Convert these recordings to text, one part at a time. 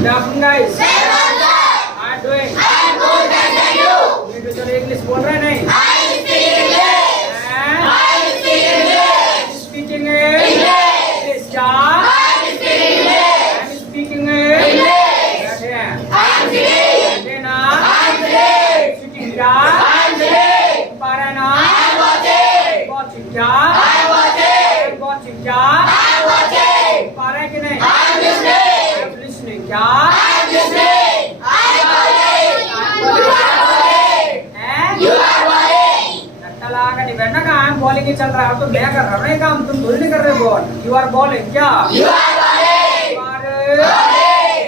Good afternoon, guys. How are you doing? I'm good, thank you. ये तो चलो English बोल रहे हैं नहीं? I speak English. I speak English. Speaking English. क्या? I speak English. I'm speaking English. बैठे हैं? I'm sitting. बैठे ना? I'm sitting. Sitting क्या? I'm sitting. पढ़ रहे ना? I'm watching. Watching क्या? I'm watching. Watching क्या? I'm watching. पढ़ रहे कि नहीं? I'm listening. क्या? I'm listening. I'm calling. You are calling. You are calling. Natta लगा कर नहीं बैठना का I'm calling ही चल रहा है तो मैं कर रहा हूँ ना काम तुम थोड़ी नहीं कर रहे बॉल. You are calling क्या? You are calling. You are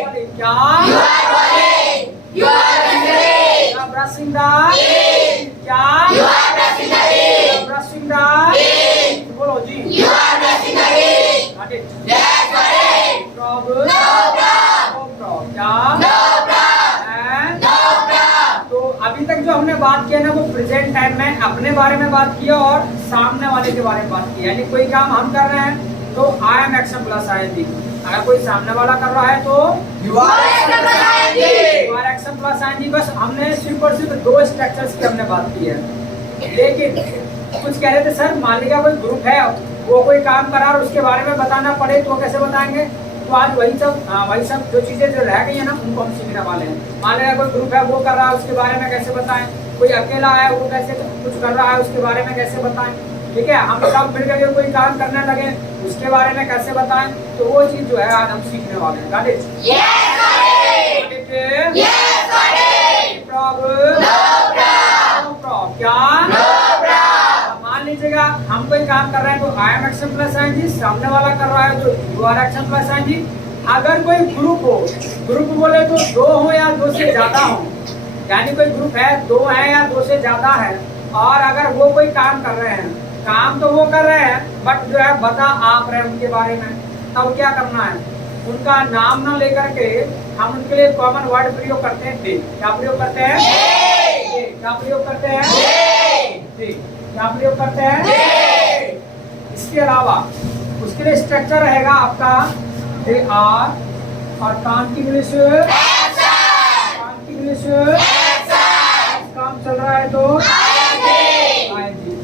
calling क्या? You are calling. You are listening. You are brushing the teeth क्या? You are brushing the teeth. You are brushing the teeth. बोलो जी. You are brushing the teeth. Got it. That's correct. Problem. No problem. क्या? No problem. No problem. तो अभी तक जो हमने बात किया ना वो प्रेजेंट टाइम में अपने बारे में बात किया और सामने वाले के बारे में बात किया. यानी कोई काम हम कर रहे हैं तो I am action plus ING. अगर कोई सामने वाला कर रहा है तो you are action plus ING. You are action plus ING. बस हमने सिर्फ और सिर्फ दो स्ट्रक्चर्स की हमने बात की है. लेकिन कुछ कह रहे थे सर मान लीजिए कोई ग्रुप है वो कोई काम करा और उसके बारे में बताना पड़े तो कैसे बताएंगे. तो आज वही सब जो चीजें जो रह गई है ना उनको हम सीखने वाले हैं. मान लीजिए कोई ग्रुप है वो कर रहा है उसके बारे में कैसे बताएं. कोई अकेला है वो कैसे कुछ कर रहा है उसके बारे में कैसे बताएं. ठीक है हम सब मिल करके कोई काम करने लगे उसके बारे में कैसे बताएं. तो वो चीज जो है आज हम सीखने वाले हैं. Got it? Yes, got it. Yes, got it. Problem? No problem. No problem. क्या? No problem. मान लीजिएगा हम कोई काम कर रहे हैं तो I am action plus ING. सामने वाला कर रहा है तो you are action plus ING. अगर कोई ग्रुप हो ग्रुप बोले तो दो हो या दो से ज्यादा हो. यानी कोई ग्रुप है दो है या दो से ज्यादा है और अगर वो कोई काम कर रहे हैं काम तो वो कर रहे हैं बट जो है बता आप रहे हैं उनके बारे में. तब क्या करना है उनका नाम ना लेकर के हम उनके लिए कॉमन वर्ड प्रयोग करते हैं. डे. क्या प्रयोग करते हैं? क्या प्रयोग करते हैं? डे. क्या प्रयोग करते हैं? इसके अलावा उसके लिए स्ट्रक्चर रहेगा आपका दे आर और काम की इंग्लिश काम चल रहा है तो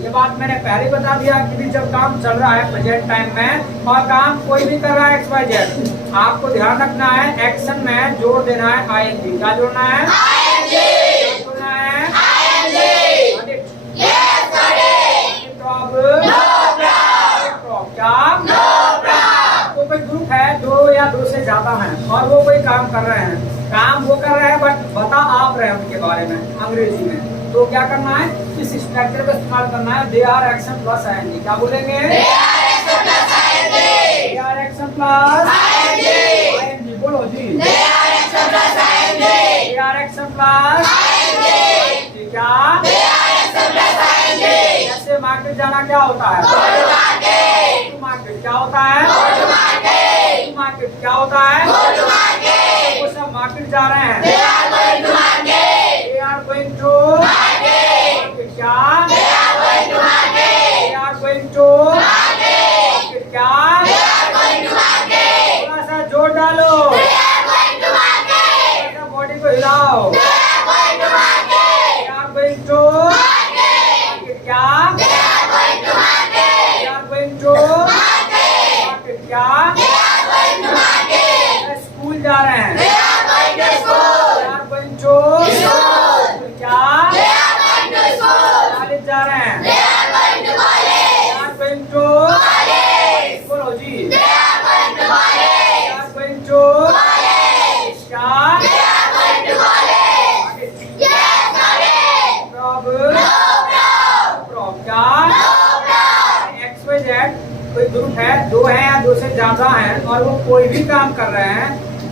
ये बात मैंने पहले बता दिया कि भी जब काम चल रहा है प्रेजेंट टाइम में और काम कोई भी कर रहा है एक्स वाई जेड आपको ध्यान रखना है एक्शन में जोड़ देना है आईएनजी. क्या जोड़ना है? आईएनजी. जोड़ना है ING. Yes got it. Problem? No problem. क्या? No problem. तो कोई ग्रुप है दो या दो से ज्यादा है और वो कोई काम कर रहे हैं काम वो कर रहे हैं बट बता आप रहे हैं उनके बारे में अंग्रेजी में. तो क्या करना है इस स्ट्रक्चर का इस्तेमाल करना है. They are action plus ING. क्या बोलेंगे? They are action plus ING. They are action plus ING. बोलो जी. They are action plus ING. They are action plus ING. क्या? They are action plus ING. जैसे मार्केट जाना क्या होता है? Go to market. To market क्या होता है? Go to market. To market क्या होता है? Go to market. वो सब मार्केट जा रहे हैं. They are going to market. They are going to market. क्या? They are going to market. They are going to market. क्या? They are going to market. थोड़ा सा जोर डालो. They are going to market. थोड़ा सा बॉडी को हिलाओ. They are going to market. They are going to market. क्या? They are going to market. They are going to market. क्या? They are going to market. School जा रहे हैं. They are going to school. They are going to school. क्या? They are going to school. College जा रहे हैं. They are going to college. They are going to college. बोलो जी. They are going to college. They are going to college. क्या? They are going to college. Yes got it. Problem? No problem. क्या? No problem. X Y Z कोई group है दो है या दो से ज्यादा है और वो कोई भी काम कर रहे हैं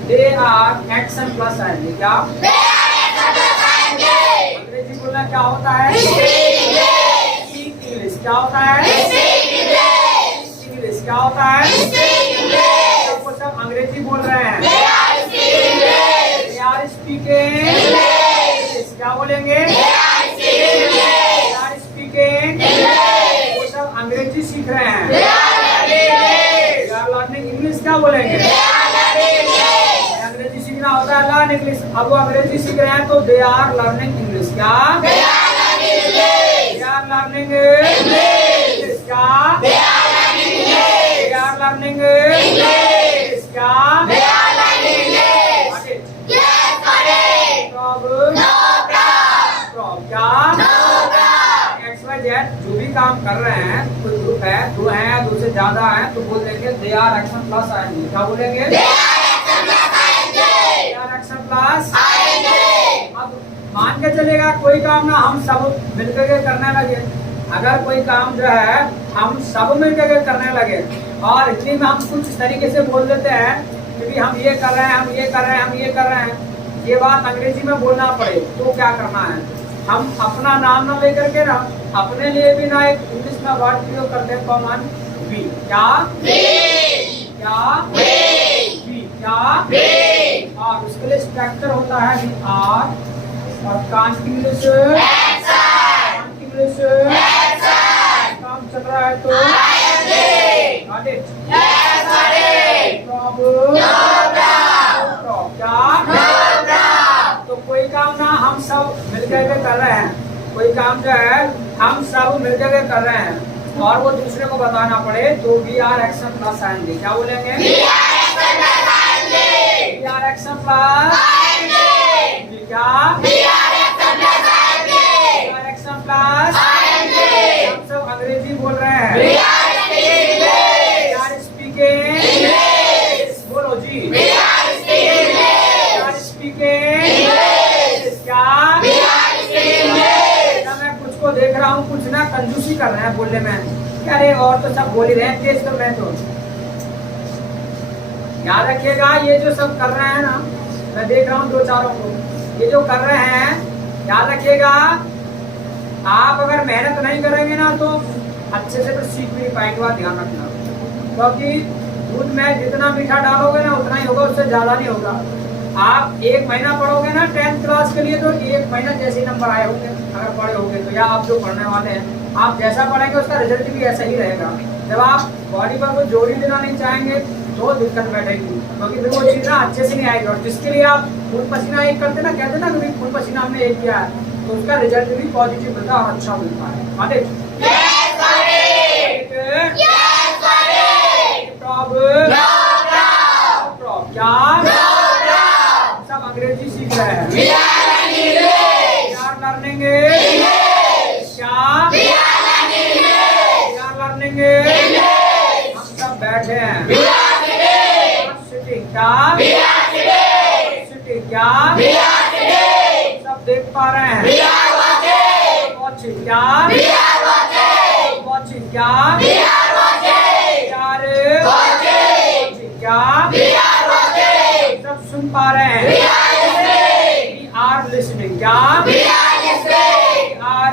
they are action plus ING. क्या? They are action plus ING. अंग्रेजी बोलना क्या होता है? Speak English. क्या होता है? Speak English. क्या होता है? Speak English. सबको सब अंग्रेजी बोल रहे हैं. They are speaking English. They are speaking English. क्या बोलेंगे? They are speaking English. They are speaking English. वो सब अंग्रेजी सीख रहे हैं. They are learning English. क्या बोलेंगे? They are learning English. अंग्रेजी सीखना सीखना होता है लर्न इंग्लिश। अब वो अंग्रेजी सीख रहे हैं तो दे आर लर्निंग इंग्लिश। क्या? They are learning English. क्या? They are learning English. क्या? They are learning English. Yes correct. Problem no problem. क्या? No problem. XYZ जो भी काम कर रहे हैं, कोई ग्रुप है, दो हैं, दो से ज्यादा हैं, तो बोल देंगे दे आर एक्शन प्लस आएंगे। क्या बोलेंगे? दे आर एक्शन प्लस आएंगे। दे आर एक्शन प्लस आएंगे। अब मान के चलेगा कोई काम ना हम सब मिलकर के करने लगे। अगर कोई काम जो है हम सब मिलकर के करने लगे और हिंदी में हम कुछ तरीके से बोल देते हैं कि हम ये कर रहे हैं, हम ये कर रहे हैं, हम ये कर रहे हैं, ये बात अंग्रेजी में बोलना पड़े तो क्या करना है? हम अपना नाम ना लेकर के ना अपने लिए भी ना एक इंग्लिश में वर्ड प्रयोग करते हैं कॉमन वी। क्या? क्या? क्या? और उसके लिए स्ट्रक्चर होता है वी आर और कंटिन्यूअस काम चल रहा है तो got it? Yes, got it. Problem? No problem. क्या? No problem. तो कोई काम ना हम सब मिलकर के कर रहे हैं, कोई काम जो है हम सब मिलकर के कर रहे हैं और वो दूसरे को बताना पड़े तो वी आर एक्शन प्लस आएंगे। क्या बोलेंगे? वी आर एक्शन प्लस आएंगे। वी आर एक्शन प्लस आएंगे। क्या? वी आर एक्शन प्लस आएंगे। वी आर एक्शन प्लस आएंगे। हम सब अंग्रेजी बोल रहे हैं। We are speaking. बोलो जी। We are speaking. We are speaking. क्या? We are speaking. मैं कुछ को देख रहा हूँ, कुछ ना कंजूसी कर रहे हैं बोलने में। अरे और तो सब बोल ही रहे हैं, तेज तो मैं तो। याद रखिएगा ये जो सब कर रहे हैं ना, मैं देख रहा हूँ दो चारों को, ये जो कर रहे हैं याद रखिएगा, आप अगर मेहनत नहीं करेंगे ना तो अच्छे से तो सीख भी नहीं पाएंगे। बात ध्यान रखना, क्योंकि दूध में जितना मीठा डालोगे ना उतना ही होगा, उससे ज्यादा नहीं होगा। आप एक महीना पढ़ोगे ना 10th क्लास के लिए तो एक महीना जैसे ही नंबर आए होंगे अगर पढ़े होंगे तो, या आप जो पढ़ने वाले हैं आप जैसा पढ़ेंगे उसका रिजल्ट भी ऐसा ही रहेगा। जब आप बॉडी पर कोई जोड़ी देना नहीं चाहेंगे तो दिक्कत बैठेगी, क्योंकि फिर वो चीज ना अच्छे से नहीं आएगी। और जिसके लिए आप खून पसीना एक करते ना, कहते ना कि खून पसीना हमने एक किया है, तो उसका रिजल्ट भी पॉजिटिव मिलता है और अच्छा मिलता है। सब अंग्रेजी सीख रहे हैं। We are learning English. We are learning English. क्या? We are learning English. We are learning English. हम सब बैठे हैं। We are sitting. Sitting क्या? We are sitting. Sitting क्या? We are sitting. सब देख पा रहे हैं। We are watching. Watching क्या? We are watching. Watching क्या? We are watching. यार watching क्या? We are watching. सब सुन पा रहे हैं। We are listening. We are listening क्या? We are listening. We are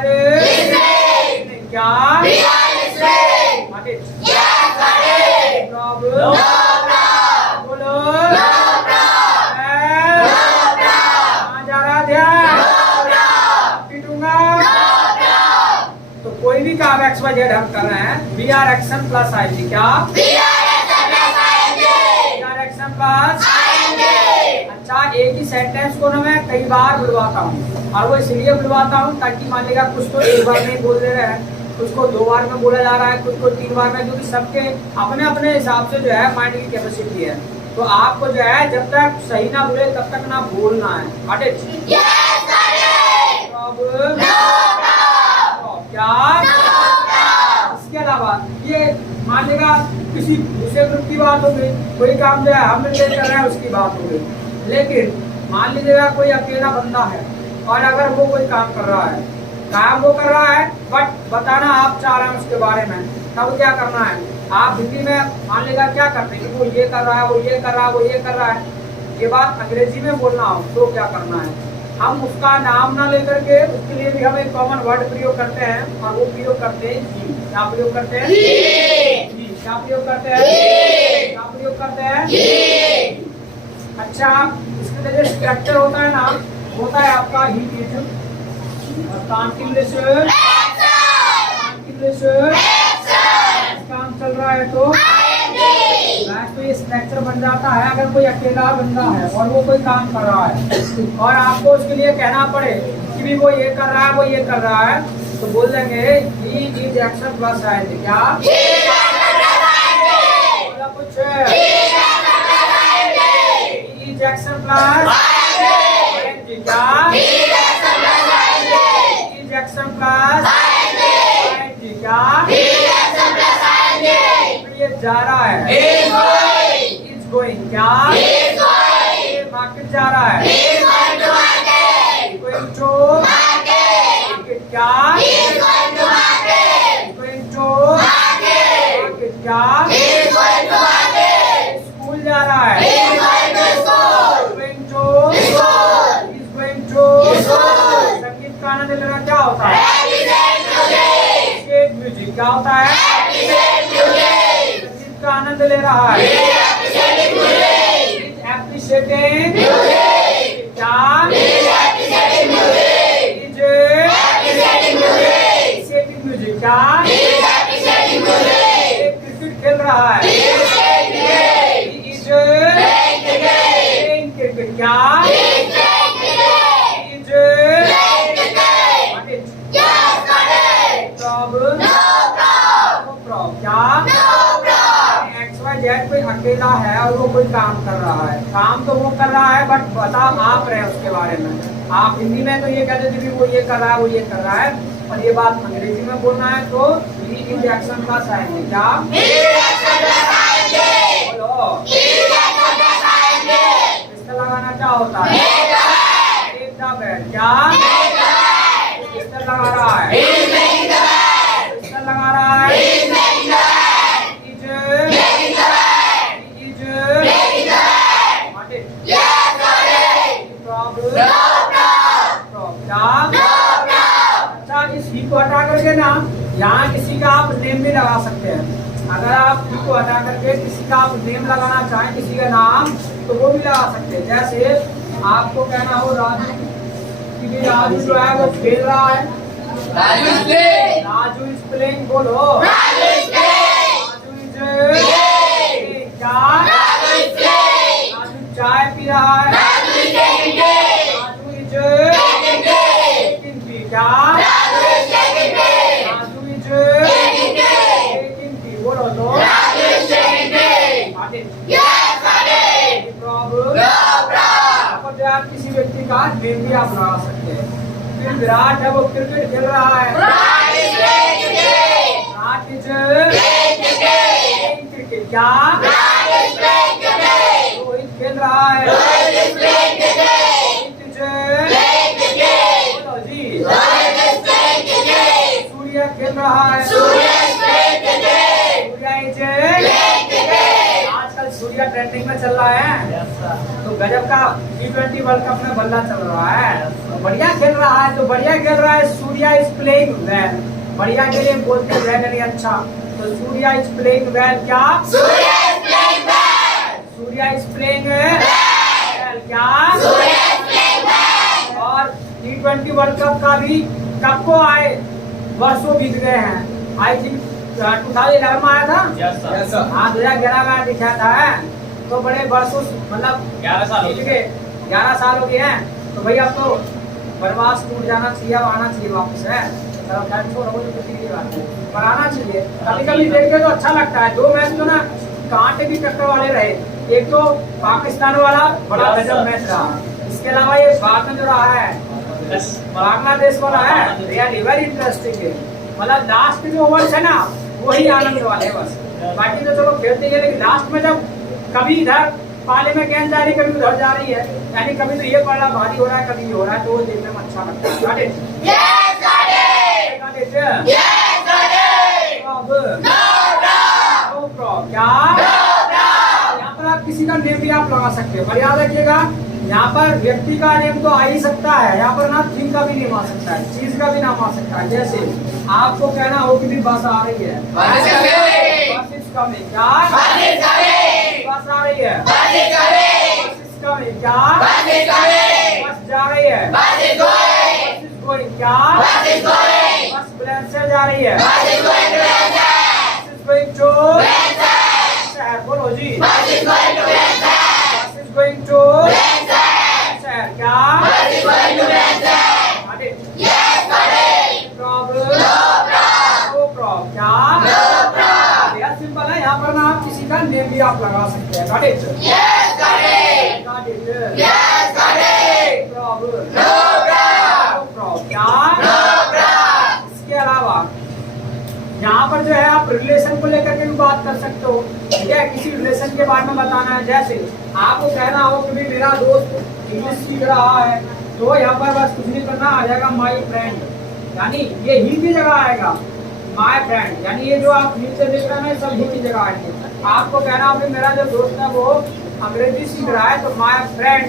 listening क्या? We are listening. Got it? Yes, got it. Problem? No problem. बोलो? No problem. No problem. कहाँ जा रहा ध्यान? No problem. पीटूंगा? No problem. तो कोई भी काम XYZ हम कर रहे हैं, We are action plus ING क्या? We are action plus ING. We are action plus अच्छा, एक ही सेंटेंस को ना मैं कई बार बुलवाता हूँ, और वो इसलिए बुलवाता हूँ ताकि मान लीजिएगा कुछ तो एक बार नहीं बोल दे रहे हैं, कुछ को 2 बार में बोला जा रहा है, कुछ को 3 बार में, क्योंकि सबके अपने अपने हिसाब से जो है माइंड की कैपेसिटी है। तो आपको जो है जब तक सही ना बोले तब तक ना बोलना है। क्या? इसके अलावा ये मान लीजिएगा किसी दूसरे ग्रुप की बात हो गई, कोई काम जो है हम मिलकर कर रहे हैं उसकी बात हो गई, लेकिन मान लीजिएगा कोई अकेला बंदा है और अगर वो कोई काम कर रहा है, काम वो कर रहा है बट बताना आप चाह रहे हैं उसके बारे में, तब क्या करना है? आप हिंदी में मान लीजिएगा क्या करते हैं कि वो ये कर रहा है, वो ये कर रहा है, वो ये कर रहा है, ये बात अंग्रेजी में बोलना हो तो क्या करना है? हम उसका नाम ना लेकर के उसके लिए भी हम एक कॉमन वर्ड प्रयोग करते हैं, और वो प्रयोग करते हैं ही। क्या प्रयोग करते हैं? क्या प्रयोग करते हैं? क्या प्रयोग करते हैं? अच्छा, इसके लिए जो स्ट्रक्चर होता है ना, होता है आपका ही इज, काम चल रहा है तो तो ये स्ट्रक्चर बन जाता है अगर कोई अकेला बंदा है और वो कोई काम कर रहा है और आपको उसके लिए कहना पड़े कि भी वो ये कर रहा है वो ये कर रहा है तो बोल देंगे ही इज एक्शन प्लस आएंगे क्या बोला कुछ इज एक्शन प्लस क्या इज एक्शन प्लस क्या ये जा रहा है इज गोइंग क्या ये मार्केट जा रहा है गोइंग टू मार्केट क्या गोइंग टू मार्केट क्या स्कूल जा रहा है going to is going to संगीत का आनंद लेना क्या होता है स्टेट म्यूजिक क्या होता है संगीत का आनंद ले रहा है एप्रिशिएटिंग क्या एप्रिशिएटिंग म्यूजिक क्या क्रिकेट खेल रहा है इज प्लेइंग क्रिकेट क्या कोई अकेला है और वो कोई काम कर रहा है काम तो वो कर रहा है बट बता आप रहे उसके बारे में आप हिंदी में तो ये कहते थे कि वो ये कर रहा है वो ये कर रहा है और ये बात अंग्रेजी में बोलना है तो इज एक्शन प्लस आएंगे क्या बोलो इसका लगाना क्या होता है क्या इसका लगा रहा है इसका लगा रहा है को हटा करके ना यहाँ किसी का आप नेम भी लगा सकते हैं अगर आप को हटा करके किसी का आप नेम लगाना चाहें किसी का नाम तो वो भी लगा सकते हैं जैसे आपको कहना हो राजू कि राजू जो है वो खेल रहा है राजू इज प्लेइंग बोलो राजू इज क्या राजू चाय पी रहा है राजू इज क्या बोलो तो आप किसी व्यक्ति का नेम भी आप लगा सकते हैं फिर विराट है वो क्रिकेट खेल रहा है क्रिकेट क्या रोहित खेल रहा है बोलो जी सूर्य खेल रहा है आजकल सूर्य ट्रेंडिंग में चल रहा है तो गजब का T20 वर्ल्ड कप में बल्ला चल रहा है बढ़िया खेल रहा है तो बढ़िया खेल रहा है सूर्य इज प्लेइंग वेल बढ़िया के लिए बोलते वेल नहीं अच्छा तो सूर्य इज प्लेइंग वेल क्या सूर्य इज प्लेइंग वेल क्या और T20 वर्ल्ड कप का भी कब को आए वर्षों बीत गए हैं आई थिंक 2011 में आया था हाँ 2011 में दिखाया था तो बड़े वर्षों मतलब 11 साल हो गए हैं तो भाई अब तो प्रवास टूट जाना चाहिए अब आना चाहिए वापस है पर आना चाहिए कभी कभी देखते तो अच्छा लगता है दो मैच तो ना कांटे भी टक्कर वाले रहे एक तो पाकिस्तान वाला बड़ा गजब मैच रहा इसके अलावा ये बाद में जो रहा है बांग्लादेश वाला है रियली वेरी इंटरेस्टिंग है मतलब लास्ट के जो ओवर्स है ना वही आनंद वाले बस बाकी तो चलो खेलते हैं लेकिन लास्ट में जब कभी इधर पाले में गेंद जा रही कभी उधर जा रही है यानी कभी तो ये पाला भारी हो रहा है कभी ये हो रहा है तो वो देखने में अच्छा लगता है क्या यहाँ पर आप किसी का नेम भी आप लगा सकते हो पर याद रखिएगा यहाँ पर व्यक्ति का नेम तो आ ही सकता है यहाँ पर ना थिंग का भी नाम आ सकता है चीज का भी नाम आ सकता है जैसे आपको कहना हो कि भी बस आ रही है बस आ रही है बस जा रही है क्या बस ब्लेंसर जा रही है शहर बोलो जी। Bus is going to Ransack. बस इज गोइंग टू Ransack. शहर क्या? Bus is going to Ransack. आगे Yes, buddy. Problem No problem. No problem क्या? No problem. यह सिंपल है। यहाँ पर ना आप किसी का नेम भी आप लगा सकते हैं। Got it? Yes, buddy. Got it? Yes, buddy. Problem No problem. No problem क्या? No problem. इसके अलावा यहाँ पर जो है आप रिलेशन को लेकर के भी बात कर सकते हो। ठीक है, किसी रिलेशन के बारे में बताना है। जैसे आपको कहना हो कि भाई मेरा दोस्त इंग्लिश सीख रहा है, तो यहाँ पर बस कुछ नहीं करना, आ जाएगा माई फ्रेंड, यानी ये ही की जगह आएगा माई फ्रेंड, यानी ये जो आप नीचे देख रहे हैं सब ही की जगह आएंगे। आपको कहना हो कि मेरा जो दोस्त है वो अंग्रेजी सीख रहा है, तो my friend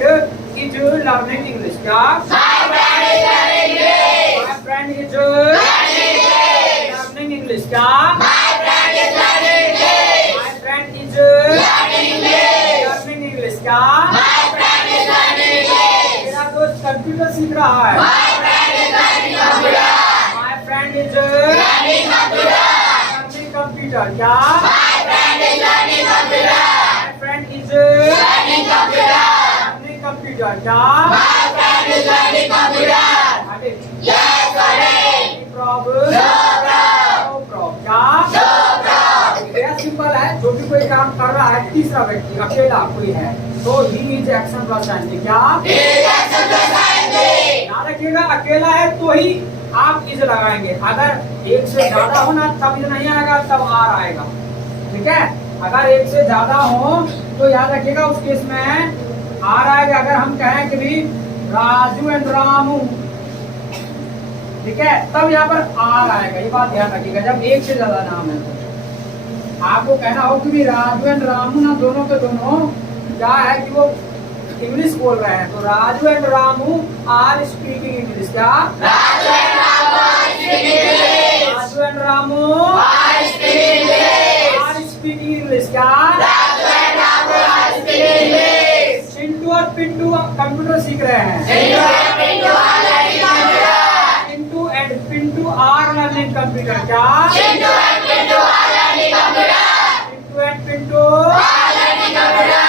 is learning English क्या? My friend is learning English. My friend is Learning English. Learning English क्या? My friend is learning English. My friend is Learning English. learning English क्या? My friend is learning English. मेरा दोस्त computer सीख रहा है। My friend is learning computer. My friend is Learning computer. learning computer क्या? My friend is learning computer. My friend is Learning computer. learning computer क्या? My friend is learning computer. आगे Yes, buddy. Problem No problem. No problem क्या? No problem. यह simple है। जो भी कोई काम कर रहा है, तीसरा व्यक्ति अकेला कोई है, तो he is action plus NT क्या? He is action plus ing. याद रखिएगा, अकेला है तो ही आप इज लगाएंगे। अगर एक से ज्यादा हो ना तब इज नहीं आएगा, तब आर आएगा। ठीक है, अगर एक से ज्यादा हो तो याद रखिएगा उस केस में आर आएगा। अगर हम कहें कि भी राजू एंड रामू, ठीक है, तब यहाँ पर आर आएगा। ये बात ध्यान रखिएगा जब एक से ज्यादा नाम है। आपको कहना हो कि भी राजू एंड रामू ना दोनों के दोनों क्या है कि वो इंग्लिश बोल रहे हैं, तो Raju and Ramu are speaking English क्या? Raju and Ramu are speaking English. Raju and Ramu Are speaking English. Are speaking English क्या? Raju and Ramu are speaking English. Chintu और पिंटू कंप्यूटर सीख रहे हैं। Pintu and Pintu are learning computer. Chintu and Pintu are learning computer क्या? Pintu and Pintu are learning computer. Chintu and Pintu Are learning computer.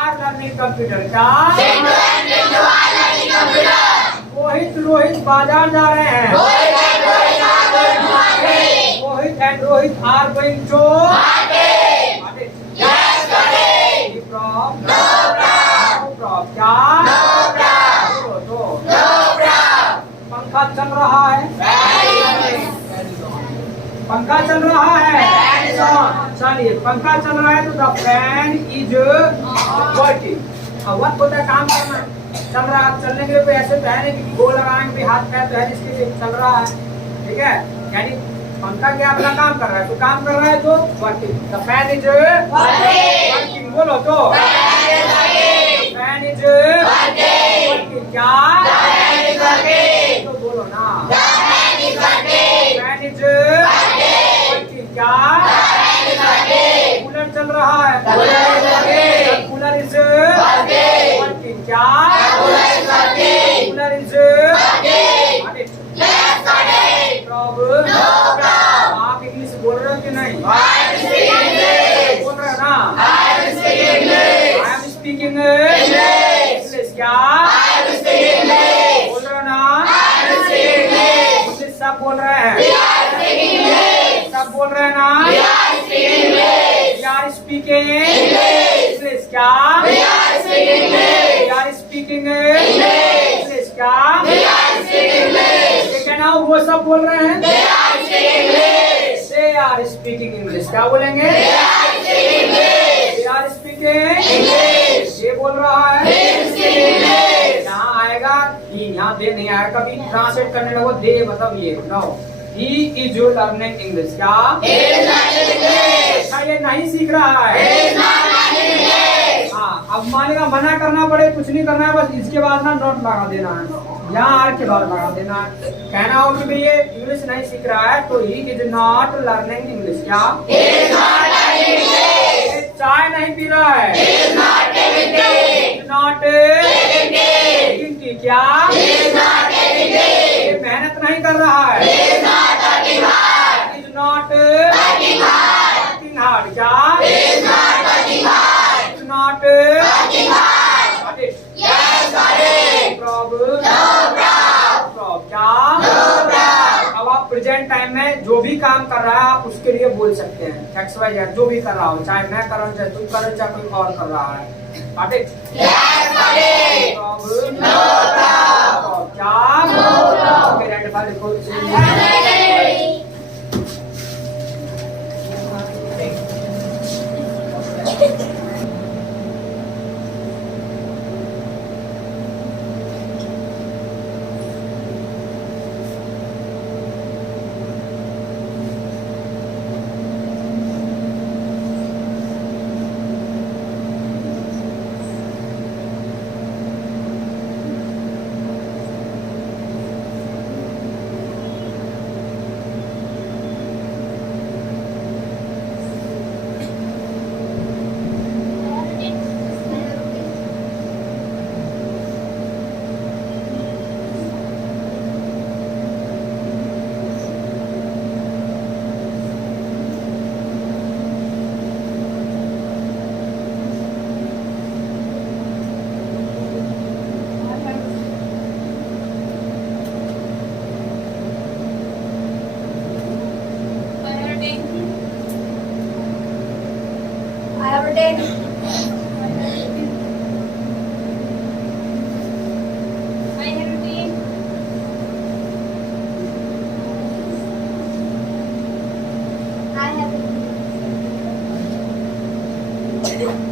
Are learning computer क्या? Pintu and Pintu are learning computer. Mohit Rohit बाजार जा रहे हैं। Rohit and Rohit are going to market. Mohit and Rohit are going to Market. Yes, buddy. Problem No problem. क्या? No problem. तो No problem. पंखा चल रहा है। Very good. पंखा चल रहा है। Fan is on. चलिए, पंखा चल रहा है तो द फैन इज वर्किंग। अब वर्क होता है काम करना। चल रहा है, चलने के लिए कोई ऐसे तो है नहीं कि गोल लगाएंगे हाथ पैर, तो है जिसके लिए चल रहा है। ठीक है, यानी पंखा क्या अपना काम कर रहा है, तो काम कर रहा है तो working. The fan is working बोलो तो। Fan is working. Fan is Working. Working क्या? The fan is working. तो बोलो ना। The fan is working. Fan is Working. Working क्या? The fan is working. Cooler चल रहा है। Cooler is working. Cooler is Working. Working क्या? Cooler is working. Cooler is Working. Yes, buddy. Problem No problem. आप English बोल रहे हो कि नहीं? I am speaking English. बोल रहे हो ना? I am speaking English. I am speaking English. English क्या? I am speaking English. बोल रहे हो ना? I am speaking English. English सब बोल रहे हैं। We are speaking English. सब बोल रहे हैं ना? We are speaking English. We are speaking English. English क्या? We are speaking We English. are speaking English. English क्या? We are speaking English. ये क्या ना वो सब बोल रहे हैं? They are speaking English. They are speaking English क्या बोलेंगे? They are speaking English. They are speaking English. ये बोल रहा है। He is speaking English. यहाँ आएगा ही, यहाँ दे नहीं आएगा। कभी ट्रांसलेट करने लगो दे मतलब ये नो। ही इज लर्निंग इंग्लिश क्या? He is learning English. अच्छा, ये नहीं सीख रहा He है। is not learning English. हाँ, अब मानेगा मना करना पड़े, कुछ नहीं करना है, बस इसके बाद ना नोट लगा देना है, यहाँ आर के बाद लगा देना है। कहना हो कि भाई ये इंग्लिश नहीं सीख रहा है, तो he is not learning English क्या? He is not learning English. ये चाय नहीं पी रहा है। He is not taking tea. Not Taking tea. क्या? He is not taking ये tea. मेहनत नहीं कर रहा He है। is not working hard. Is not Working hard. Working hard क्या? He is not not? Working hard. Got it? Yes, got it. Prob? No prob. Prob. क्या? No prob. अब आप प्रेजेंट टाइम में जो भी काम कर रहा है आप उसके लिए बोल सकते हैं XYZ जो भी कर रहा हो, चाहे मैं कर रहा हूँ, चाहे तुम कर रहे हो, चाहे कोई और कर रहा है। Got it? Yes, got it. Prob? No prob. Prob. क्या? No prob. Okay, identify लिखो। Ready. I have a 10. I have a 10. I have a 10.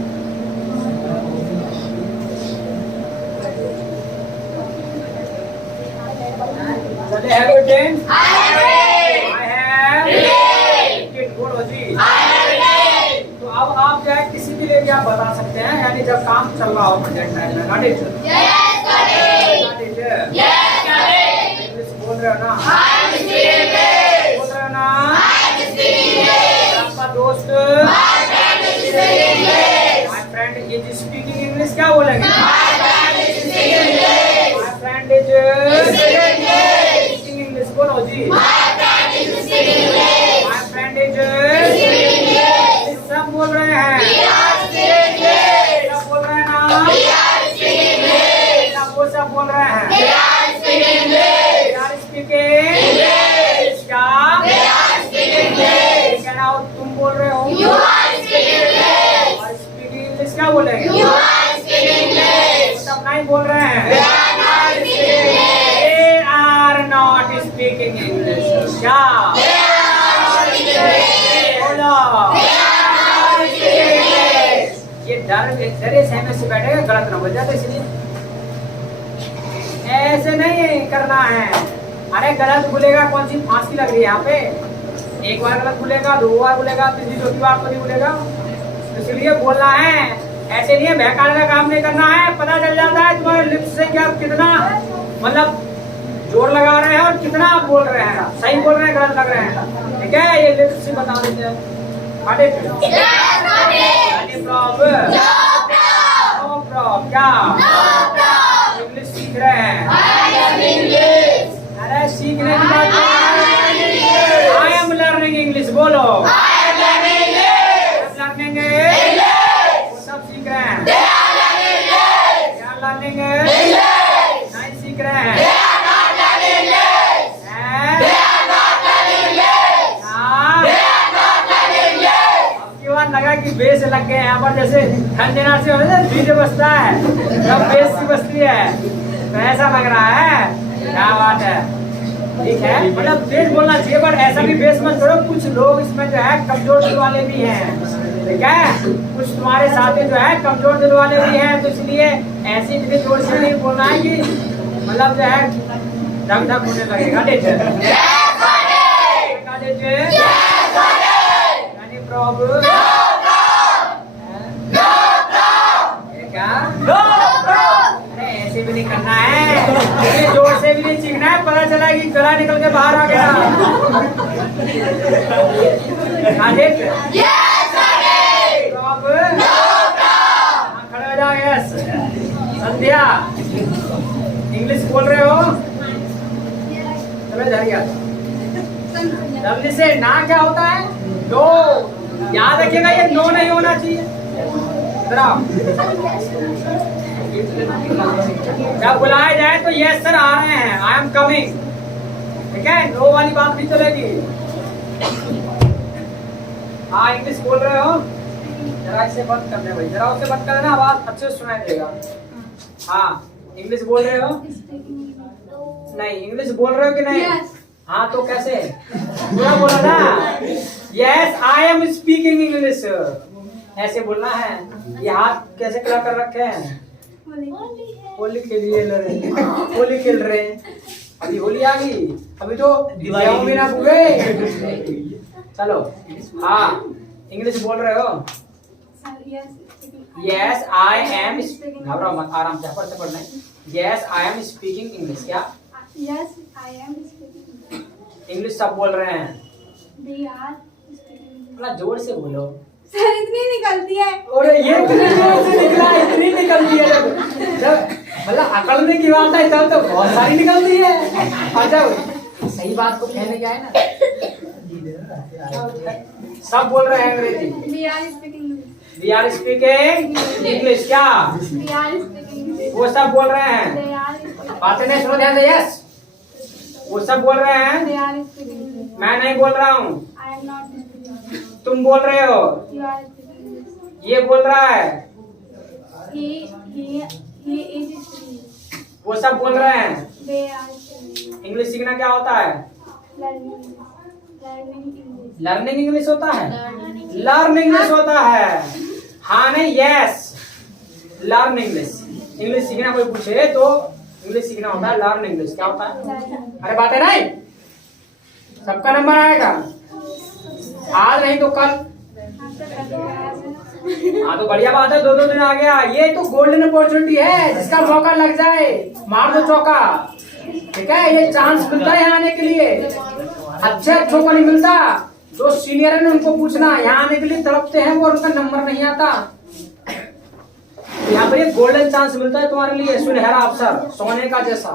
चले have a 10? I have a 10. I have Relate. it. बोलो जी। I have a 10. तो अब आप जो है किसी के लिए क्या बता सकते हैं, यानी जब काम चल रहा हो प्रेजेंट टाइम में। Got it? Yes, got it. Got it? Yes, got it. English बोल रहे हो ना? I'm speaking English. बोल रहे हो ना? I'm speaking English. आपका दोस्त My friend is speaking English. My friend is speaking English क्या बोलेंगे? My friend is speaking English. My friend is Speaking English. speaking English बोलो जी। My friend is speaking English. My friend is Speaking English. सब बोल रहे हैं। We are speaking English. सब बोल रहे हैं ना? We are speaking English. सब बोल रहे हैं। They are speaking English. They are speaking English. क्या? They are speaking English. क्या नाम तुम बोल रहे हो? You are speaking English. और speaking English क्या बोलेंगे? You are speaking English. सब नहीं बोल रहे They हैं। are not speaking English. They are not speaking English क्या? They are not speaking English. बोलो। They are not speaking English. ये डरे सहमे से बैठेगा, गलत ना बोल जाते इसलिए ऐसे नहीं करना है। अरे गलत बोलेगा कौन सी फांसी लग रही है यहाँ पे? एक बार गलत बोलेगा, दो बार बोलेगा, तीसरी चौथी बार तो नहीं बोलेगा। इसलिए बोलना है, ऐसे नहीं है बहकाने का काम नहीं करना है। पता चल जाता है तुम्हारे लिप्स से क्या कितना मतलब जोर लगा रहे हैं और कितना आप बोल रहे हैं, सही बोल रहे हैं गलत लग रहे हैं। ठीक है, ये लिप्स से बता देते हैं। Yes, got it. Any problem? No problem. No problem क्या? No problem. इंग्लिश सीख रहे हैं। I am English. अरे सीखने की बात I am English. I am learning English बोलो। I am learning English. Learning English. वो सब सीख रहे हैं। They are learning English. क्या लर्निंग English. नहीं सीख रहे They हैं। are not learning English. हैं? They are not learning English. हाँ? They are not learning English. अब की बार लगा कि बेस लग गए यहाँ पर, जैसे ठंडे से होने से बीज बसता है तब बेस की बसती है, तो ऐसा लग रहा है। क्या बात है, ठीक है। मतलब बेस बोलना चाहिए, पर ऐसा भी बेस मत करो। कुछ लोग इसमें जो है कमजोर दिल वाले भी हैं, ठीक है। कुछ तुम्हारे साथी जो है कमजोर दिल वाले भी हैं, तो इसलिए ऐसी इतनी जोर से नहीं बोलना है कि मतलब जो है धक धक होने लगेगा। Yes, got it. Yes, got it. Any problem? No problem. No problem. ये क्या? No problem. अरे ऐसे भी नहीं करना है, इतने जोर से भी नहीं चीखना है, पता चला कि गला निकल के बाहर आ गया। Aadit Yes, got it. तो अब No problem. हाँ, खड़े हो जाओ। यस संध्या, इंग्लिश बोल रहे हो? चलो इधर ही आ जाओ। लवली से ना क्या होता है? नो। याद रखिएगा, ये नो नहीं होना चाहिए। इधर आओ। जब बुलाया जाए तो यस सर आ रहे हैं, आई एम कमिंग, ठीक है, नो वाली बात नहीं चलेगी। हाँ इंग्लिश बोल रहे हो, जरा इसे बंद करने भाई, जरा उसे बंद करना, आवाज अच्छे से सुनाई देगा। हाँ इंग्लिश बोल रहे हो, नहीं इंग्लिश बोल रहे हो कि नहीं? हाँ तो कैसे पूरा बोला ना, yes I am speaking English, ऐसे बोलना है। ये हाथ कैसे खड़ा कर रखे हैं? होली के लिए लड़ रहे हैं, होली खेल रहे हैं। अभी होली आ गई, अभी तो दिवाली भी ना पूरे। चलो हाँ इंग्लिश बोल रहे हो, यस आई एम, घबराओ मत, आराम से ऊपर से पढ़ना है। Yes I am speaking English, क्या Yes, I am speaking. English सब बोल रहे हैं, They are speaking. थोड़ा जोर से बोलो। सर इतनी निकलती है। और ये इतनी जोर से निकला, इतनी निकलती है, जब मतलब अकड़ने की बात है तब तो बहुत सारी निकलती है, और जब सही बात को कहने क्या है ना, सब बोल रहे हैं अंग्रेजी। We are speaking English. We are speaking English, क्या We are speaking English. वो सब बोल रहे हैं, They are speaking. बातें नहीं सुनो, ध्यान दे। यस वो सब बोल रहे हैं, They are speaking English. मैं नहीं बोल रहा हूँ, I am not speaking English. तुम बोल रहे हो, You are speaking English. ये बोल रहा है, He is speaking English. वो सब बोल रहे हैं। They are speaking English. English सीखना क्या होता है? Learning English. Learning English. Learning English होता है, लर्न इंग्लिश होता है। हाँ नहीं यस लर्न इंग्लिश, इंग्लिश सीखना कोई पूछे तो इंग्लिश सीखना होता है लर्न इंग्लिश, क्या होता है? Learning. अरे बात है नहीं, सबका नंबर आएगा, आज नहीं तो कल। आपका करते हैं। हाँ तो बढ़िया बात है, दो दिन आ गया, ये तो गोल्डन अपॉर्चुनिटी है, जिसका मौका लग जाए मार दो चौका, ठीक है, ये चांस मिलता है यहाँ आने के लिए, अच्छे अच्छों को नहीं मिलता। जो सीनियर है ना उनको पूछना, यहाँ आने के लिए तड़पते हैं वो और उनका नंबर नहीं आता। यहाँ पर ये गोल्डन चांस मिलता है तुम्हारे लिए, सुनहरा अवसर, सोने का जैसा,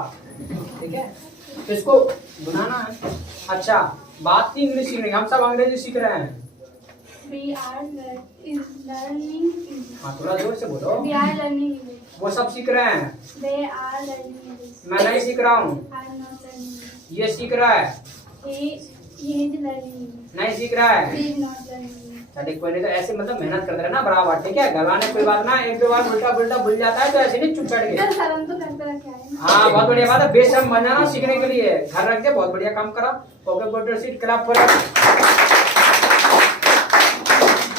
ठीक है, तो इसको बनाना है। अच्छा बात थी इंग्लिश सीखने की, हम सब अंग्रेजी सीख रहे हैं। We are learning English. हाँ थोड़ा जोर से बोलो। We are learning English. वो सब सीख रहे हैं, They are learning English. मैं नहीं सीख रहा हूँ, I am not learning English. ये सीख रहा है, He is learning English. नहीं सीख रहा है। He is not learning English. चलिए कोई नहीं, तो ऐसे मतलब मेहनत करते रहना बराबर, ठीक है, घबराने कोई बात ना, एक दो बार उल्टा पुल्टा भूल जाता है तो ऐसे नहीं चुप चढ़ के। सर हम तो करते रखे हैं। हाँ बहुत बढ़िया बात है, बेशर्म बन जाना सीखने के लिए, घर रख दे, बहुत बढ़िया काम करा। ओके बोटर सीट क्लैप फॉर।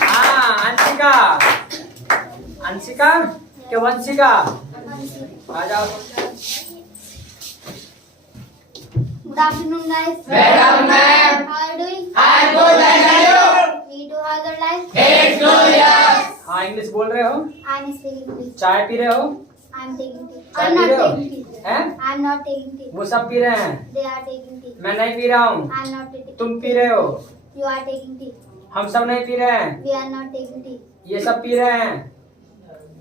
हाँ अंशिका, अंशिका के वंशिका आ जाओ। Good afternoon, guys. Welcome, ma'am. How are you doing? I'm good, and you? We do have the life. It's glorious. हाँ इंग्लिश बोल रहे हो, I'm speaking English. चाय पी रहे हो, I'm taking tea. चाय I'm पी not रहे हो, taking tea. हैं? I'm not taking tea. वो सब पी रहे हैं, They are taking tea. मैं नहीं पी रहा हूँ, I'm not taking tea. तुम पी रहे हो, You are taking tea. हम सब नहीं पी रहे हैं, We are not taking tea. ये सब पी रहे हैं,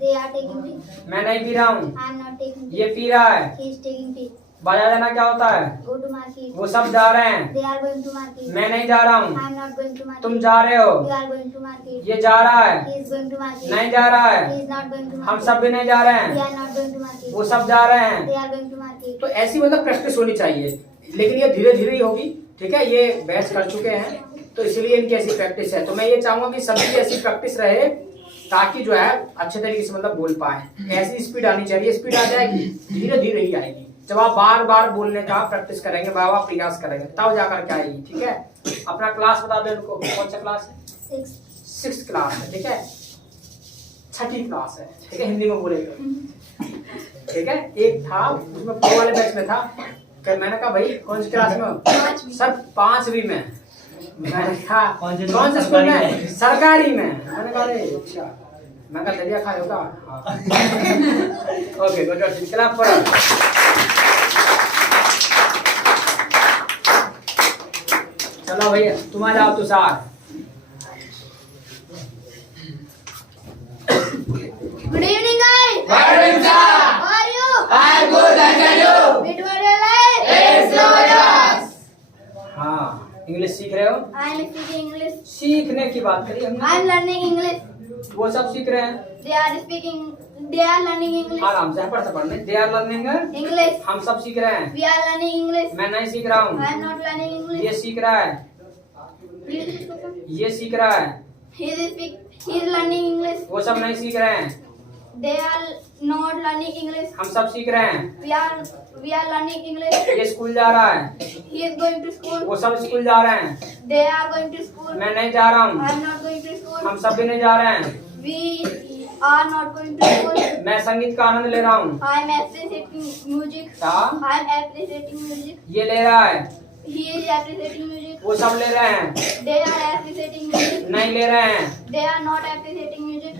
They are taking tea. मैं नहीं पी रहा हूँ, I'm not taking tea. ये पी रहा है। He is taking tea. बाजार जाना क्या होता है? Go to market. वो सब जा रहे हैं, They are going to market. मैं नहीं जा रहा हूँ, I'm not going to market. तुम जा रहे हो, You are going to market. ये जा रहा है, He is going to market. नहीं जा रहा He है, is not going to market. हम सब भी नहीं जा रहे We हैं, are not going to market. वो सब जा रहे हैं। They are going to market. तो ऐसी मतलब प्रैक्टिस होनी चाहिए, लेकिन ये धीरे धीरे ही होगी, ठीक है, ये बैच कर चुके हैं तो इसीलिए इनकी ऐसी प्रैक्टिस है। तो मैं ये चाहूंगा कि सबकी ऐसी प्रैक्टिस रहे ताकि जो है अच्छे तरीके से मतलब बोल पाए। ऐसी स्पीड आनी चाहिए, स्पीड आ जाएगी धीरे धीरे ही आएगी। जब आप बार बार बोलने का प्रैक्टिस करेंगे, बार बार प्रयास करेंगे, तब जाकर के आएगी, ठीक है। अपना क्लास बता दो इनको, कौन सा क्लास है? 6th क्लास है, ठीक है, 6ठी क्लास है, ठीक है, हिंदी में बोलेगा, ठीक है। एक था उसमें प्रो वाले बैच में था, मैंने कहा भाई कौन सी क्लास में हो? सर 5वीं में। मैंने कहा कौन से स्कूल में? सरकारी में। मैंने कहा अरे अच्छा, मैं कहा दलिया खाए होगा। Okay good, clap for. चलो भैया तुम आ जाओ Tushar. Good evening, guys. Good evening, sir. How are you? I'm good, and you? Bit for your life. It's glorious. हाँ इंग्लिश सीख रहे हो? I am speaking English. सीखने की बात करी हमने, I am learning English. वो सब सीख रहे हैं। they are learning English. आराम से पढ़ते पढ़ने। They are learning English. हम सब सीख रहे हैं। We are learning English. मैं नहीं सीख रहा हूँ। I am not learning English. ये सीख रहा है, ये सीख रहा है, He is learning English. वो सब नहीं सीख रहे हैं। They are not learning English. हम सब सीख रहे हैं। We are learning English. ये स्कूल जा रहा है, He is going to school. वो सब स्कूल जा रहे हैं। They are going to school. मैं नहीं जा रहा I हूँ। am not going to school. हम सब भी नहीं जा रहे हैं। We are not going to school. मैं संगीत का आनंद ले रहा हूँ। I am appreciating music. क्या? I am appreciating music. ये ले रहा है, He is appreciating music. वो सब ले रहे हैं। They are appreciating music. नहीं ले रहे हैं। They are not appreciating music.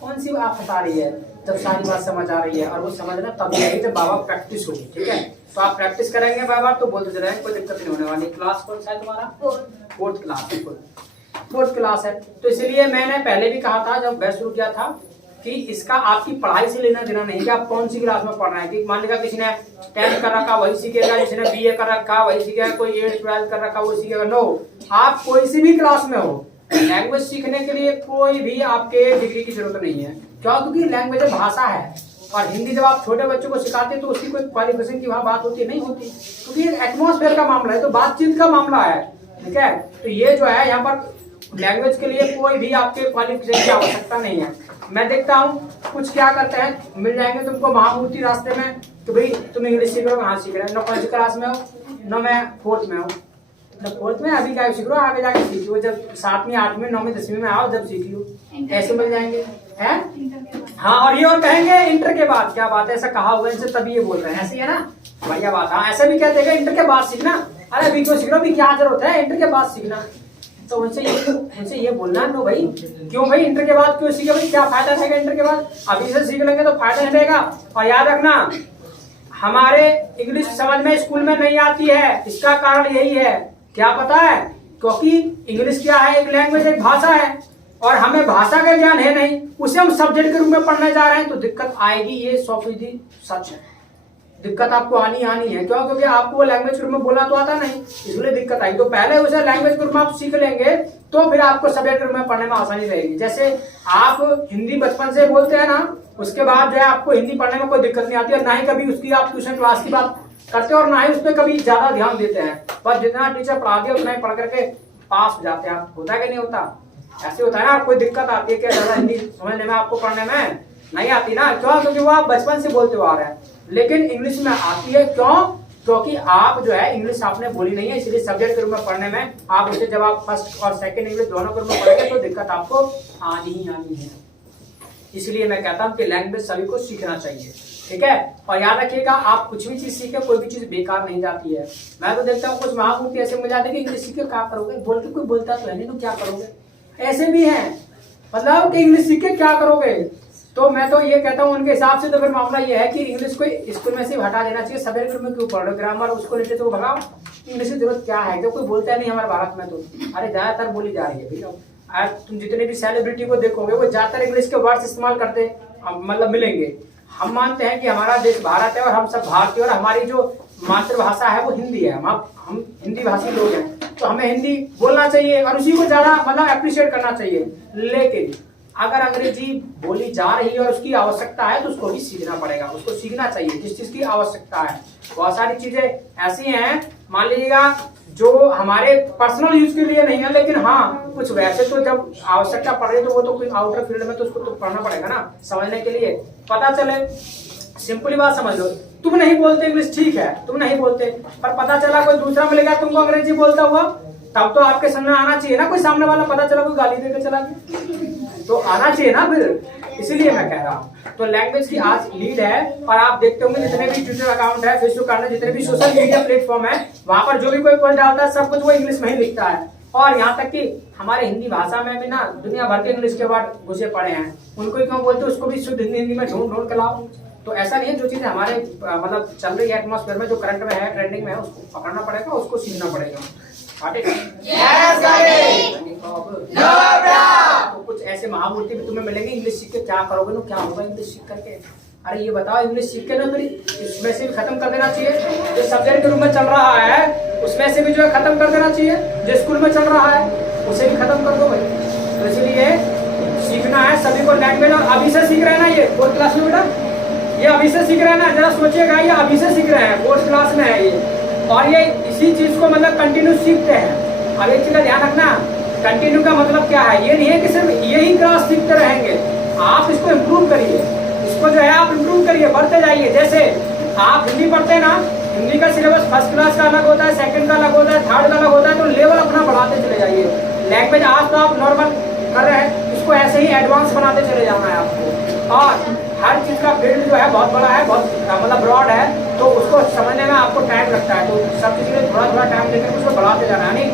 कौन सी आप बता रही है? जब सारी बात समझ आ रही है, और वो समझना तभी आएगी जब बाबा प्रैक्टिस होगी। ठीक है, तो आप प्रैक्टिस करेंगे बाबा तो बोलते चले जाएंगे, कोई दिक्कत नहीं होने वाली। क्लास कौन सा है तुम्हारा? फोर्थ क्लास है। फोर्थ क्लास है, तो इसलिए मैंने पहले भी कहा था जब बैच शुरू किया था कि इसका आपकी पढ़ाई से लेना देना नहीं कि आप कौन सी क्लास में पढ़ रहे हैं। कि मान लीजिए किसी ने 10th कर रखा वही सीखेगा, किसी ने BA कर रखा वही सीखेगा, कोई 8th 12th कर रखा वो सीखेगा। नो, आप कोई सी भी क्लास में हो, लैंग्वेज सीखने के लिए कोई भी आपके डिग्री की जरूरत नहीं है। क्यों? क्योंकि लैंग्वेज भाषा है, और हिंदी जब आप छोटे बच्चों को सिखाते हैं तो उसकी कोई क्वालिफिकेशन की वहाँ बात होती नहीं होती, क्योंकि एटमॉस्फेयर का मामला है, तो बातचीत का मामला है। ठीक है, तो ये जो है यहाँ पर लैंग्वेज के लिए कोई भी आपके क्वालिफिकेशन की आवश्यकता नहीं है। मैं देखता हूँ कुछ क्या करते हैं, मिल जाएंगे तुमको महामूर्ति रास्ते में तो भाई तुम इंग्लिश सीख रहे हो, कहाँ सीख रहे हो? 9 क्लास में हो, 9 में 4th में हो। तो 4th में अभी क्या सीख रहे हो, आगे जाके सीख लो, जब 7वीं 8वीं 9वीं 10वीं में आओ जब सीख लो, ऐसे मिल जाएंगे हैं। हाँ, और ये और कहेंगे इंटर के बाद, क्या बात है, ऐसा कहा हुआ इनसे तभी ये बोल रहे हैं, ऐसे ही है ना, बढ़िया बात। हाँ, ऐसे भी कहते हैं इंटर के बाद सीखना। अरे अभी क्यों सीख रहे हो, अभी क्या जरूरत है इंटर के बाद सीखना? तो उनसे ये बोलना नो भाई, क्यों भाई इंटर के बाद क्यों सीखे भाई, क्या फायदा रहेगा इंटर के बाद? अभी से सीख लेंगे तो फायदा नहीं रहेगा। और याद रखना, हमारे इंग्लिश समझ में स्कूल में नहीं आती है, इसका कारण यही है, क्या पता है? क्योंकि इंग्लिश क्या है, एक लैंग्वेज, एक भाषा है, और हमें भाषा का ज्ञान है नहीं, उसे हम सब्जेक्ट के रूप में पढ़ने जा रहे हैं, तो दिक्कत आएगी, ये 100% सच है। दिक्कत आपको आनी है। क्यों? क्योंकि आपको वो लैंग्वेज के रूप में बोलना तो आता नहीं, इसलिए दिक्कत आई। तो पहले उसे लैंग्वेज के रूप में आप सीख लेंगे तो फिर आपको सब्जेक्ट के रूप में पढ़ने में आसानी रहेगी। जैसे आप हिंदी बचपन से बोलते हैं ना, उसके बाद जो है आपको हिंदी पढ़ने में कोई दिक्कत नहीं आती, और ना ही कभी उसकी आप ट्यूशन क्लास की बात करते हैं, और ना ही उस पर कभी ज्यादा ध्यान देते हैं। बस जितना टीचर पढ़ा दिया उतना ही पढ़ करके पास हो जाते हैं। होता है कि नहीं होता? ऐसे होता है ना, कोई दिक्कत आती है क्या ज्यादा हिंदी समझने में, आपको पढ़ने में नहीं आती ना? क्यों? क्योंकि वो आप बचपन से बोलते हुए आ रहे हैं। लेकिन इंग्लिश में आती है, क्यों? क्योंकि आप जो है इंग्लिश आपने बोली नहीं है, इसलिए सब्जेक्ट के रूप में पढ़ने में आप उसे जब आप फर्स्ट और सेकंड इंग्लिश दोनों के रूप में पढ़ेंगे तो दिक्कत आपको आनी ही है। इसलिए मैं कहता हूँ कि लैंग्वेज सभी को सीखना चाहिए। ठीक है, और याद रखिएगा, आप कुछ भी चीज सीखे, कोई भी चीज बेकार नहीं जाती है। मैं तो देखता हूँ कुछ महामूर्ति ऐसे मिल जाते हैं कि इंग्लिश सीखे क्या करोगे, बोल के कोई बोलता तो है नहीं, तो क्या करोगे? ऐसे भी है, मतलब कि इंग्लिश सीख के क्या करोगे? तो मैं तो ये कहता हूँ उनके हिसाब से तो फिर मामला ये है कि इंग्लिश को स्कूल में से हटा देना चाहिए, सब्जेक्ट में क्यों पढ़ रहे हो? ग्रामर उसको लेते तो भगाओ, इंग्लिश की जरूरत क्या है? जो कोई बोलता नहीं हमारे भारत में, तो अरे ज्यादातर बोली जा रही है भैया। आज तुम जितने भी सेलिब्रिटी को देखोगे वो ज्यादातर इंग्लिश के वर्ड्स इस्तेमाल करते मतलब मिलेंगे। हम मानते हैं कि हमारा देश भारत है और हम सब भारतीय, और हमारी जो मातृभाषा है वो हिंदी है, हम हिंदी भाषी लोग हैं, तो हमें हिंदी बोलना चाहिए और उसी को ज्यादा मतलब अप्रिशिएट करना चाहिए। लेकिन अगर अंग्रेजी बोली जा रही है और उसकी आवश्यकता है तो उसको भी सीखना पड़ेगा, उसको सीखना चाहिए जिस चीज की आवश्यकता है। बहुत सारी चीजें ऐसी हैं, मान लीजिएगा जो हमारे पर्सनल यूज के लिए नहीं है, लेकिन हाँ कुछ वैसे तो जब आवश्यकता पड़ रही है तो वो तो कोई आउटर फील्ड में तो उसको तो पढ़ना पड़ेगा ना, समझने के लिए, पता चले। सिंपली बात समझ लो, तुम नहीं बोलते इंग्लिश, ठीक है तुम नहीं बोलते, पर पता चला कोई दूसरा मिलेगा तुमको अंग्रेजी बोलता हुआ, तब तो आपके सामने आना चाहिए ना। कोई सामने वाला पता चला कोई गाली देकर चला गया तो आना चाहिए ना फिर। इसीलिए मैं कह रहा हूँ, तो लैंग्वेज की आज लीड है। और आप देखते होंगे जितने भी ट्विटर अकाउंट है, फेसबुक अकाउंट है, जितने भी सोशल मीडिया प्लेटफॉर्म है, वहां पर जो भी कोई पोस्ट डालता है सब कुछ वो इंग्लिश में ही लिखता है। और यहाँ तक कि हमारे हिंदी भाषा में भी ना दुनिया भर के इंग्लिश के वर्ड घुसे पड़े हैं, उनको क्यों बोलते उसको भी शुद्ध हिंदी में ढूंढ के लाओ। तो ऐसा नहीं है, जो चीजें हमारे मतलब चल रही है एटमॉस्फेयर में, जो करंट में है, ट्रेंडिंग में है, उसको पकड़ना पड़ेगा, उसको सीखना पड़ेगा। तो कुछ ऐसे महामूर्ति भी तुम्हें मिलेंगे, इंग्लिश सीख के क्या करोगे, तो क्या होगा इंग्लिश सीख करके? अरे ये बताओ, इंग्लिश सीख के ना फिर इसमें से भी खत्म कर देना चाहिए, जो सब्जेक्ट के रूप में चल रहा है उसमें से भी जो है खत्म कर देना चाहिए, जो स्कूल में चल रहा है उसे भी खत्म कर दो भाई। तो इसलिए सीखना है सभी को लैंग्वेज, और अभी से सीख रहे हैं ना ये 4th क्लास में बेटा, ये अभी से सीख रहे हैं ना, जरा सोचिएगा ये अभी से सीख रहे हैं, 4th क्लास में है ये, और ये इसी चीज को मतलब कंटिन्यू सीखते हैं। अब एक चीज का ध्यान रखना, कंटिन्यू का मतलब क्या है, ये नहीं है कि सिर्फ यही क्लास सीखते रहेंगे, आप इसको इम्प्रूव करिए, इसको जो है आप इम्प्रूव करिए, बढ़ते जाइए। जैसे आप हिंदी पढ़ते हैं ना, हिंदी का सिलेबस 1st क्लास का अलग होता है, 2nd का अलग होता है, 3rd का अलग होता है, तो लेवल अपना बढ़ाते चले जाइए। लैंग्वेज आज तो आप नॉर्मल कर रहे हैं, इसको ऐसे ही एडवांस बनाते चले जाना है आपको। और हर चीज का फील्ड जो है बहुत बड़ा है, बहुत मतलब ब्रॉड है, तो उसको समझने में आपको टाइम लगता है, तो सब चीज में थोड़ा थोड़ा टाइम लेकर उसको बढ़ाते जाना है। यानी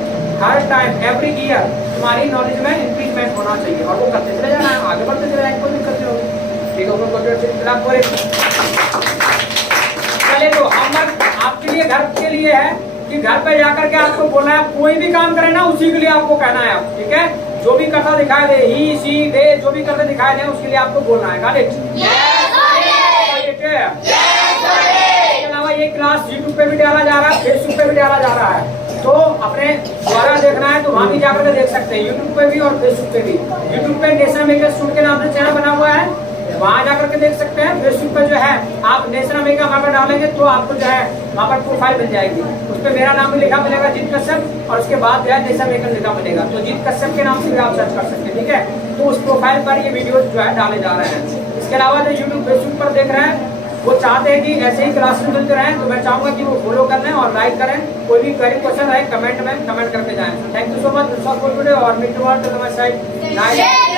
हर टाइम एवरी ईयर तुम्हारी नॉलेज में इंक्रीजमेंट होना चाहिए, और वो करते चले जाना है, आगे बढ़ते चले जाएंगे, कोई दिक्कत नहीं होगी। ठीक है, चलिए तो होमवर्क आपके लिए घर के लिए है कि घर पे जाकर के आपको बोलना है, कोई भी काम करे ना उसी के लिए आपको कहना है आप, ठीक है, जो भी करता दिखाई दे, ही सी दे जो भी करते दिखाई दे उसके लिए आपको बोलना है। गालिक इसके अलावा ये क्लास यूट्यूब पे भी डाला जा रहा है, फेसबुक पे भी डाला जा रहा है, तो अपने द्वारा देखना है तो वहाँ भी जाकर के देख सकते हैं, यूट्यूब पे भी और फेसबुक पे भी। यूट्यूब पे नेशनल मेगा स्टूडेंट के नाम से चैनल बना हुआ है, वहाँ जाकर के देख सकते हैं। फेसबुक पर जो है आप नेशनल मेगा वहाँ पर डालेंगे तो आपको जो है वहाँ पर प्रोफाइल मिल जाएगी, उस पर मेरा नाम भी लिखा मिलेगा जीत कश्यप, और उसके बाद जो है नेशनल मेगा लिखा मिलेगा, तो जीत कश्यप के नाम से भी आप सर्च कर सकते हैं, ठीक है। तो उस प्रोफाइल पर ये वीडियो जो है डाले जा रहे हैं। इसके अलावा जो यूट्यूब फेसबुक पर देख रहे हैं वो चाहते हैं कि ऐसे ही क्लासेस मिलते रहें, तो मैं चाहूंगा कि वो फॉलो कर लें और लाइक करें, कोई भी क्वेरी क्वेश्चन रहे कमेंट में कमेंट करके जाएं। Thank you so much for video, और मीट टू माय साइड।